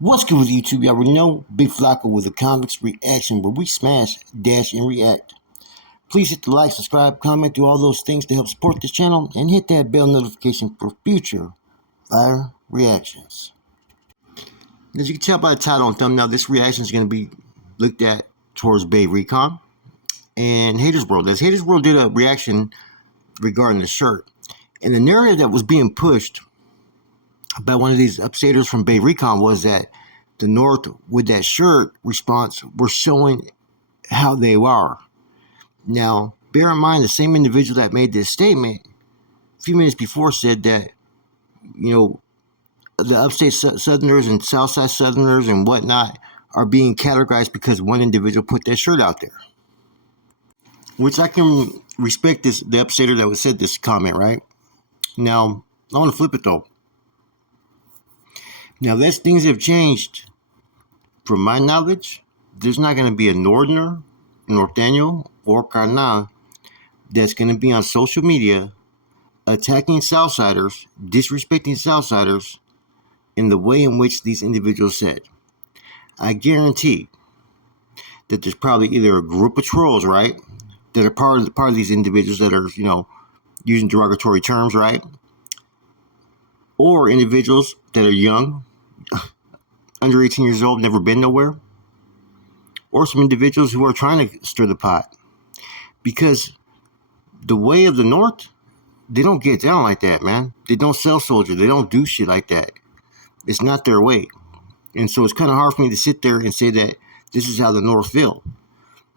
What's good with YouTube? You already know Big Flacco with a comics reaction where we smash, dash, and react. Please hit the like, subscribe, comment, do all those things to help support this channel, and hit that bell notification for future fire reactions. As you can tell by the title and thumbnail, this reaction is going to be looked at towards Bay Recon and Haters World. As Haters World did a reaction regarding the shirt, and the narrative that was being pushed by one of these upstaters from Bay Recon was that the North, with that shirt response, were showing how they are. Now, bear in mind, the same individual that made this statement a few minutes before said that, the upstate Southerners and Southside Southerners and whatnot are being categorized because one individual put that shirt out there. Which I can respect the upstater that said this comment, right? Now, I want to flip it though. Now, as things have changed, from my knowledge, there's not going to be a Northerner, Norteño, or Carnal that's going to be on social media attacking Southsiders, disrespecting Southsiders in the way in which these individuals said. I guarantee that there's probably either a group of trolls, right, that are part of these individuals that are, using derogatory terms, right, or individuals that are young, under 18 years old, never been nowhere, or some individuals who are trying to stir the pot. Because the way of the North, they don't get down like that, man. They don't sell soldiers. They don't do shit like that. It's not their way. And so it's kind of hard for me to sit there and say that this is how the North feel.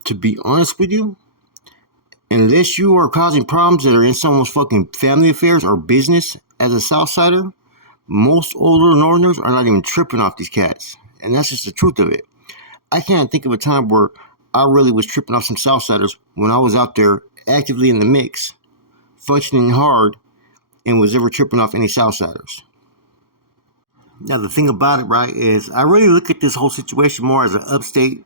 To be honest with you, unless you are causing problems that are in someone's fucking family affairs or business as a Southsider, most older Northerners are not even tripping off these cats. And that's just the truth of it. I can't think of a time where I really was tripping off some Southsiders when I was out there actively in the mix, functioning hard, and was ever tripping off any Southsiders. Now, the thing about it, right, is I really look at this whole situation more as an upstate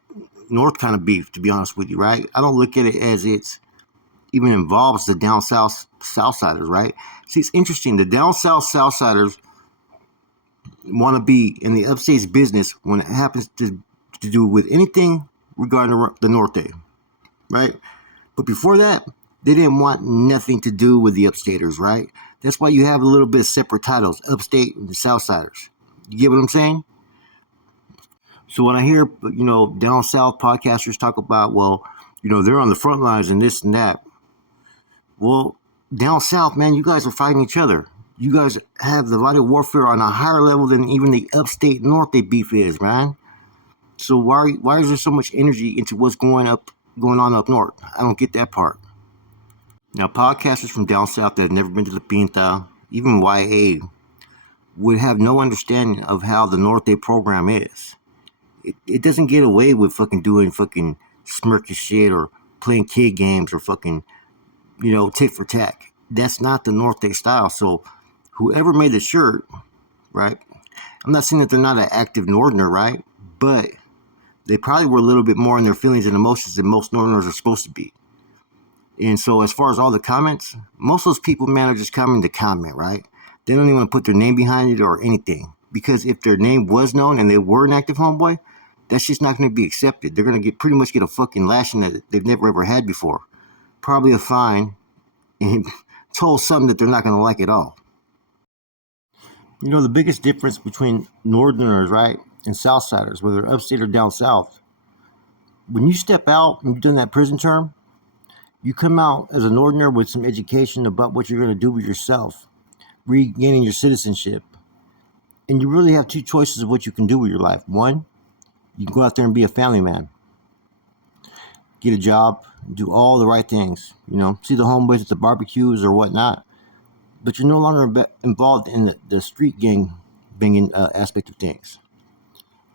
North kind of beef, to be honest with you, right? I don't look at it as it's even involves the down south Southsiders, right? See, it's interesting. The down south Southsiders want to be in the upstate's business when it happens to do with anything regarding the Norte, right? But before that, they didn't want nothing to do with the upstaters, right? That's why you have a little bit of separate titles, upstate and the Southsiders. You get what I'm saying? So when I hear, down south podcasters talk about, well, they're on the front lines and this and that. Well, down south, man, you guys are fighting each other. You guys have the vital warfare on a higher level than even the upstate Norte beef is, man. So why is there so much energy into what's going on up north? I don't get that part. Now, podcasters from down south that have never been to the Pinta, even YA, would have no understanding of how the Norte program is. It doesn't get away with fucking doing fucking smirky shit or playing kid games or fucking, tit for tat. That's not the Norte style. So whoever made the shirt, right, I'm not saying that they're not an active Northerner, right, but they probably were a little bit more in their feelings and emotions than most Northerners are supposed to be. And so as far as all the comments, most of those people, man, are just commenting to comment, right? They don't even want to put their name behind it or anything. Because if their name was known and they were an active homeboy, that's just not going to be accepted. They're going to pretty much get a fucking lashing that they've never ever had before. Probably a fine and told something that they're not going to like at all. The biggest difference between Northerners, right, and Southsiders, whether upstate or down south, when you step out and you've done that prison term, you come out as a Northerner with some education about what you're going to do with yourself, regaining your citizenship. And you really have two choices of what you can do with your life. One, you can go out there and be a family man. Get a job, do all the right things, see the homeboys at the barbecues or whatnot. But you're no longer involved in the street gang banging aspect of things.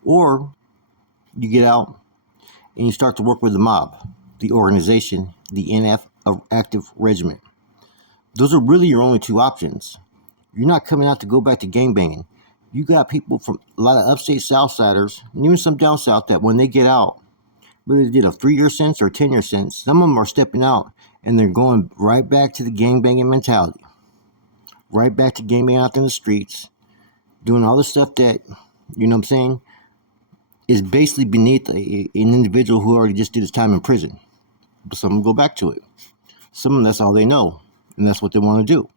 Or you get out and you start to work with the mob, the organization, the NF active regiment. Those are really your only two options. You're not coming out to go back to gangbanging. You got people from a lot of upstate Southsiders, and even some down south, that when they get out, whether they did a 3-year sentence or a 10-year sentence, some of them are stepping out and they're going right back to the gangbanging mentality. Right back to gangbanging out in the streets, doing all the stuff that, is basically beneath an individual who already just did his time in prison. But some of them go back to it. Some of them, that's all they know, and that's what they want to do.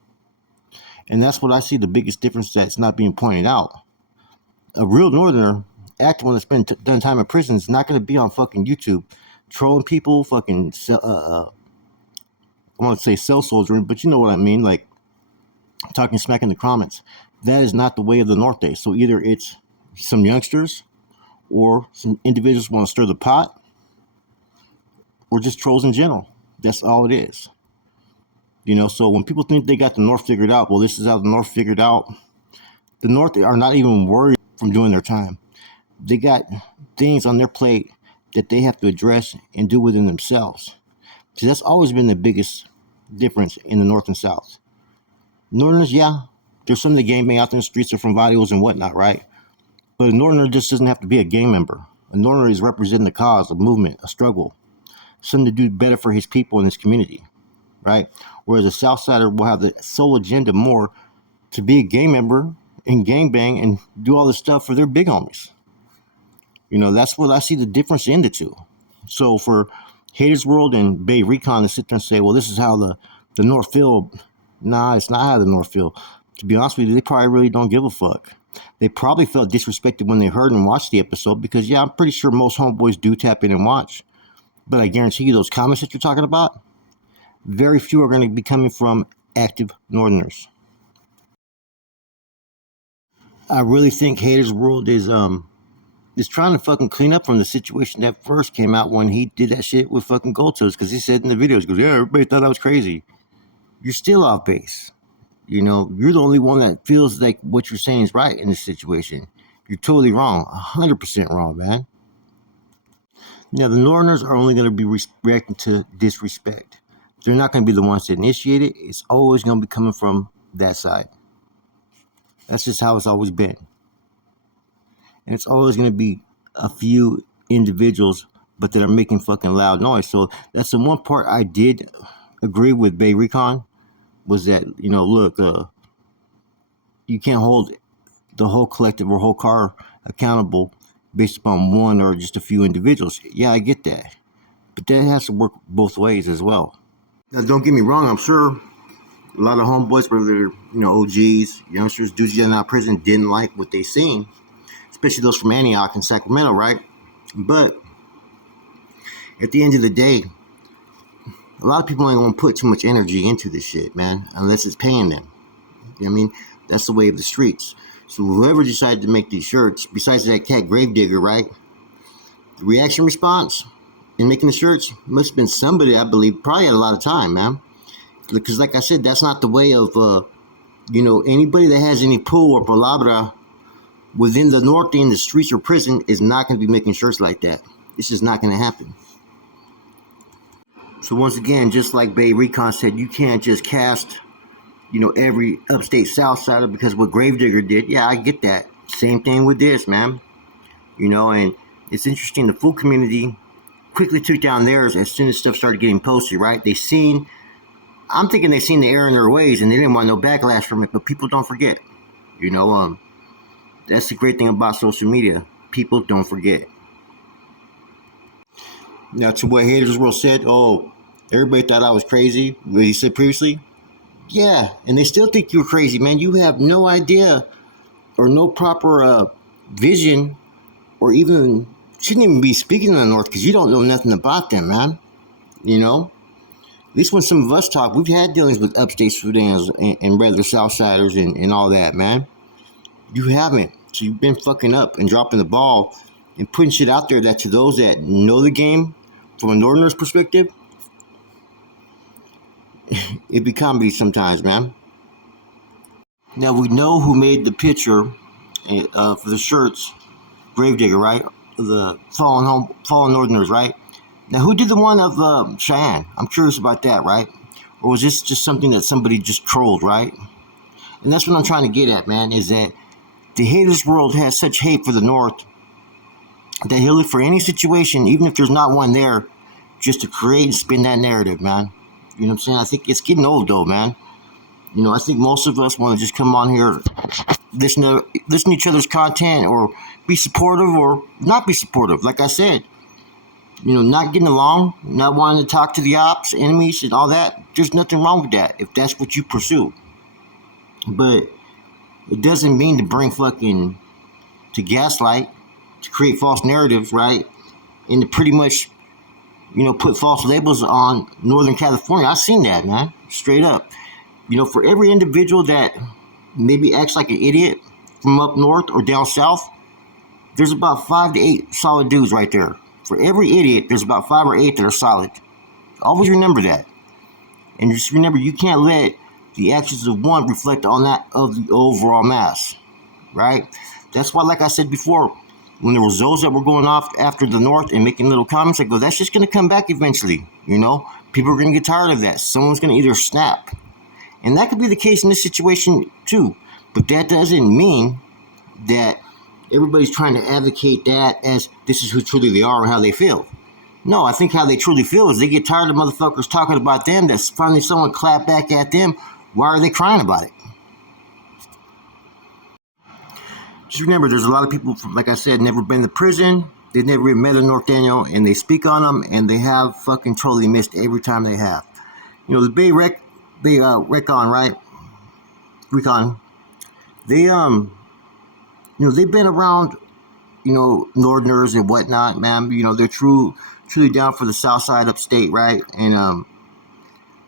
And that's what I see the biggest difference that's not being pointed out. A real Northerner, active one that's been done time in prison, is not going to be on fucking YouTube trolling people, fucking, I want to say cell soldiering, but you know what I mean, like talking smack in the comments. That is not the way of the Norte. So either it's some youngsters or some individuals want to stir the pot, or just trolls in general. That's all it is. You know, so when people think they got the North figured out, well, this is how the North figured out. The North are not even worried from doing their time. They got things on their plate that they have to address and do within themselves. So that's always been the biggest difference in the North and South. Northerners, yeah, there's some of the gang bang out in the streets or from videos and whatnot, right? But a Northerner just doesn't have to be a gang member. A Northerner is representing a cause, a movement, a struggle, something to do better for his people and his community, right? Whereas a Southsider will have the sole agenda more to be a gang member and gang bang and do all this stuff for their big homies. You know, that's what I see the difference in the two. So for Haters World and Bay Recon to sit there and say, well, this is how the North feel. Nah, it's not how the North feel. To be honest with you, they probably really don't give a fuck. They probably felt disrespected when they heard and watched the episode because, yeah, I'm pretty sure most homeboys do tap in and watch. But I guarantee you those comments that you're talking about, very few are going to be coming from active Northerners. I really think Haters World is trying to fucking clean up from the situation that first came out when he did that shit with fucking Gold Toes, because he said in the videos, he goes, yeah, everybody thought I was crazy. You're still off base. You know, you're the only one that feels like what you're saying is right in this situation. You're totally wrong, 100% wrong, man. Now, the Northerners are only going to be reacting to disrespect. They're not going to be the ones to initiate it. It's always going to be coming from that side. That's just how it's always been. And it's always going to be a few individuals, but that are making fucking loud noise. So that's the one part I did agree with Bay Recon, was that, you know, look, you can't hold the whole collective or whole car accountable based upon one or just a few individuals. Yeah, I get that. But that has to work both ways as well. Now, don't get me wrong, I'm sure a lot of homeboys, whether they're, you know, OGs, youngsters, dudes that are out of prison, didn't like what they seen, especially those from Antioch and Sacramento, right? But at the end of the day, a lot of people ain't gonna put too much energy into this shit, man, unless it's paying them. You know what I mean? That's the way of the streets. So whoever decided to make these shirts, besides that cat Gravedigger, right? The reaction response in making the shirts must have been somebody, I believe, probably had a lot of time, man. Because like I said, that's not the way of, you know, anybody that has any pull or palabra within the Norte in the streets or prison is not going to be making shirts like that. It's just not going to happen. So once again, just like Bay Recon said, you can't just cast, you know, every upstate Southsider because what Gravedigger did. Yeah, I get that. Same thing with this, man. You know, and it's interesting. The full community quickly took down theirs as soon as stuff started getting posted, right? I'm thinking they seen the error in their ways and they didn't want no backlash from it, but people don't forget. You know, that's the great thing about social media. People don't forget. Now, to what Haters World said, oh, everybody thought I was crazy, what he said previously. Yeah, and they still think you're crazy, man. You have no idea or no proper vision, or even shouldn't even be speaking in the North because you don't know nothing about them, man. You know? At least when some of us talk, we've had dealings with upstate Sudans and regular Southsiders and all that, man. You haven't. So you've been fucking up and dropping the ball and putting shit out there that to those that know the game from a Northerner's perspective, it be comedy sometimes, man. Now we know who made the picture for the shirts, Gravedigger, right? The fallen Northerners, right? Now who did the one of Cheyenne? I'm curious about that, right? Or was this just something that somebody just trolled, right? And that's what I'm trying to get at, man, is that the Haters World has such hate for the North that he'll look for any situation, even if there's not one there, just to create and spin that narrative, man. You know what I'm saying? I think it's getting old, though, man. I think most of us want to just come on here, listen to each other's content, or be supportive or not be supportive. Like I said, not getting along, not wanting to talk to the ops, enemies, and all that. There's nothing wrong with that if that's what you pursue. But it doesn't mean to bring fucking to gaslight, to create false narratives, right? And to pretty much, put false labels on Northern California. I've seen that, man. Straight up. For every individual that maybe acts like an idiot from up north or down south, there's about 5 to 8 solid dudes right there. For every idiot, there's about 5 or 8 that are solid. Always remember that. And just remember, you can't let the actions of one reflect on that of the overall mass, right? That's why, like I said before, when there was those that were going off after the North and making little comments, I go, that's just going to come back eventually, People are going to get tired of that. Someone's going to either snap. And that could be the case in this situation, too. But that doesn't mean that everybody's trying to advocate that as this is who truly they are and how they feel. No, I think how they truly feel is they get tired of motherfuckers talking about them. That's finally someone clap back at them. Why are they crying about it? Just remember, there's a lot of people, like I said, never been to prison. They've never even met a North Daniel, and they speak on them, and they have fucking totally missed every time they have. The Recon, right? Recon. They they've been around, Northerners and whatnot, man. They're truly down for the South Side upstate, right? And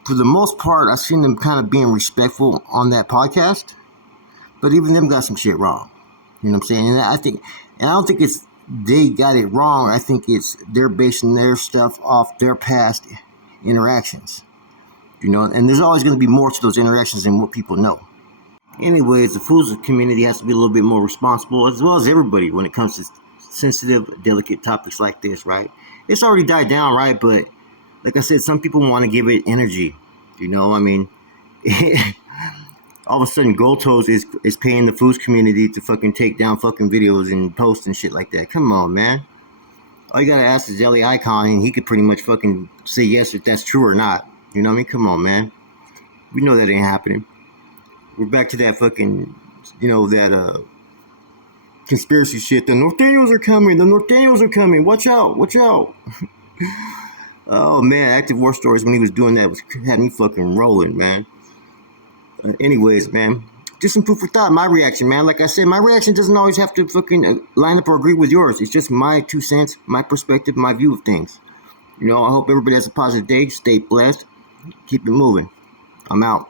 for the most part, I've seen them kind of being respectful on that podcast, but even them got some shit wrong. You know what I'm saying? And I don't think it's they got it wrong. I think it's they're basing their stuff off their past interactions. And there's always going to be more to those interactions than what people know. Anyways, the fools community has to be a little bit more responsible, as well as everybody, when it comes to sensitive, delicate topics like this, right? It's already died down, right? But like I said, some people want to give it energy. All of a sudden, Gold Toes is paying the foods community to fucking take down fucking videos and posts and shit like that. Come on, man. All you gotta ask is Jelly Icon, and he could pretty much fucking say yes if that's true or not. You know what I mean? Come on, man. We know that ain't happening. We're back to that fucking, that conspiracy shit. The North Daniels are coming. The North Daniels are coming. Watch out. Watch out. Oh, man. Active War Stories, when he was doing that, had me fucking rolling, man. Anyways, man. Just some food for thought. My reaction, man. Like I said, my reaction doesn't always have to fucking line up or agree with yours. It's just my 2 cents, my perspective, my view of things. I hope everybody has a positive day. Stay blessed. Keep it moving. I'm out.